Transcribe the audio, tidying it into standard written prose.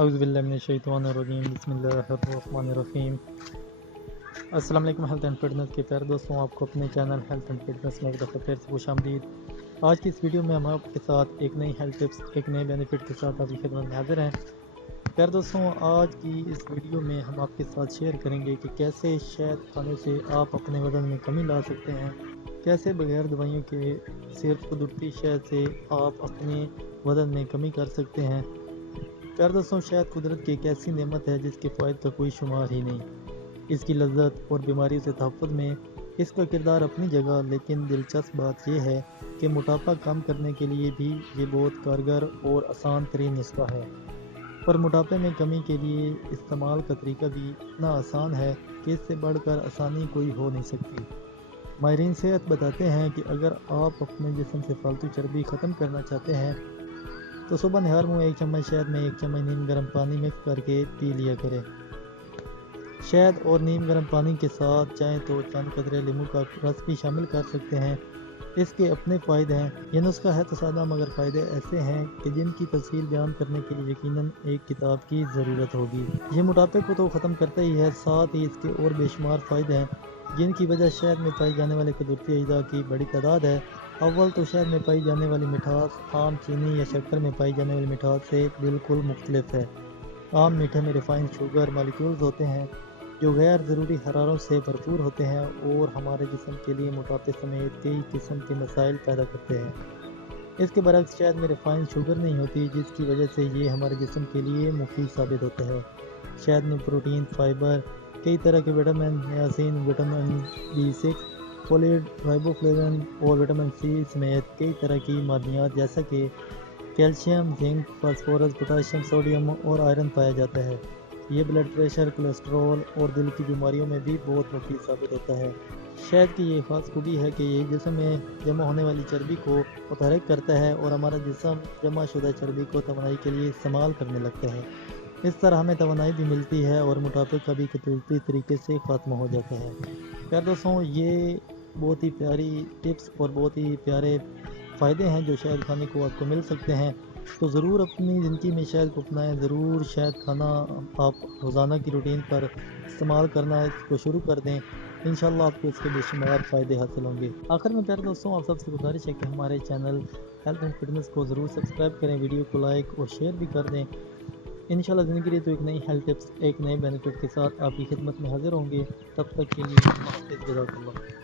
اعوذ باللہ من الشیطان الرجیم، بسم اللہ الرحمن الرحیم۔ السلام علیکم ہیلتھ اینڈ فٹنس کے پیارے دوستوں، آپ کو اپنے چینل ہیلتھ اینڈ فٹنس میں ایک دفعہ پھر سے خوش آمدید۔ آج کی اس ویڈیو میں ہم آپ کے ساتھ ایک نئی ہیلتھ ٹپس، ایک نئے بینیفٹ کے ساتھ آپ کی خدمت میں حاضر ہیں۔ پیارے دوستوں، آج کی اس ویڈیو میں ہم آپ کے ساتھ شیئر کریں گے کہ کیسے شہد کھانے سے آپ اپنے وزن میں کمی لا سکتے ہیں، کیسے بغیر دوائیوں کے صرف قدرتی شہد سے آپ اپنے وزن میں کمی کر سکتے ہیں۔ پیارے دوستوں، شہد قدرت کی ایک ایسی نعمت ہے جس کے فوائد کا کوئی شمار ہی نہیں۔ اس کی لذت اور بیماریوں سے تحفظ میں اس کا کردار اپنی جگہ، لیکن دلچسپ بات یہ ہے کہ موٹاپا کم کرنے کے لیے بھی یہ بہت کارگر اور آسان ترین نسخہ ہے، اور موٹاپے میں کمی کے لیے استعمال کا طریقہ بھی اتنا آسان ہے کہ اس سے بڑھ کر آسانی کوئی ہو نہیں سکتی۔ ماہرین صحت بتاتے ہیں کہ اگر آپ اپنے جسم سے فالتو چربی ختم کرنا چاہتے ہیں تو صبح نہار منہ 1 چمچ شہد میں 1 چمچ نیم گرم پانی مکس کر کے پی لیا کریں۔ شہد اور نیم گرم پانی کے ساتھ چاہیں تو چند قطرے لیموں کا رس بھی شامل کر سکتے ہیں۔ اس کے اپنے فائدے ہیں۔ یہ نسخہ ہے تو سادہ، مگر فائدے ایسے ہیں کہ جن کی تفصیل بیان کرنے کے لیے یقیناً ایک کتاب کی ضرورت ہوگی۔ یہ موٹاپے کو تو ختم کرتا ہی ہے، ساتھ ہی اس کے اور بے شمار فائدے ہیں جن کی وجہ شہد میں پائی جانے والے قدرتی اجزاء کی بڑی تعداد ہے۔ اول تو شہد میں پائی جانے والی مٹھاس عام چینی یا شکر میں پائی جانے والی مٹھاس سے بالکل مختلف ہے۔ عام میٹھے میں ریفائنڈ شوگر مالیکیولز ہوتے ہیں جو غیر ضروری حراروں سے بھرپور ہوتے ہیں اور ہمارے جسم کے لیے موٹاپے سمیت کئی قسم کے مسائل پیدا کرتے ہیں۔ اس کے برعکس شہد میں ریفائنڈ شوگر نہیں ہوتی، جس کی وجہ سے یہ ہمارے جسم کے لیے مفید ثابت ہوتا ہے۔ شہد میں پروٹین، فائبر، کئی طرح کے وٹامن، نیاسین، وٹامن B6، فولیٹ، رائبوفلیوین اور وٹامن سی سمیت کئی طرح کی معدنیات جیسا کہ calcium, zinc, phosphorus, potassium, sodium اور آئرن پایا جاتا ہے۔ یہ بلڈ پریشر، کولیسٹرول اور دل کی بیماریوں میں بھی بہت مفید ثابت ہوتا ہے۔ شہد کی یہ خاص خوبی ہے کہ یہ جسم میں جمع ہونے والی چربی کو متحرک کرتا ہے اور ہمارا جسم جمع شدہ چربی کو توانائی کے لیے استعمال کرنے لگتا ہے۔ اس طرح ہمیں توانائی بھی ملتی ہے اور موٹاپے کا بھی قدرتی طریقے سے خاتمہ ہو جاتا ہے۔ پیارے دوستوں، یہ بہت ہی پیاری ٹپس اور بہت ہی پیارے فائدے ہیں جو شہد کھانے کو آپ کو مل سکتے ہیں، تو ضرور اپنی زندگی میں شہد کو اپنائیں۔ ضرور شہد کھانا آپ روزانہ کی روٹین پر استعمال کرنا اس کو شروع کر دیں، انشاءاللہ آپ کو اس کے بے شمار فائدے حاصل ہوں گے۔ آخر میں پیارے دوستوں، آپ سب سے گزارش ہے کہ ہمارے چینل ہیلتھ اینڈ فٹنس کو ضرور سبسکرائب کریں، ویڈیو کو لائک اور شیئر بھی کر دیں۔ انشاءاللہ زندگی رہی تو ایک نئی ہیلتھ ٹپس، ایک نئے بینیفٹ کے ساتھ آپ کی خدمت میں حاضر ہوں گے۔ تب تک کے لیے اللہ حافظ، جزاک اللہ۔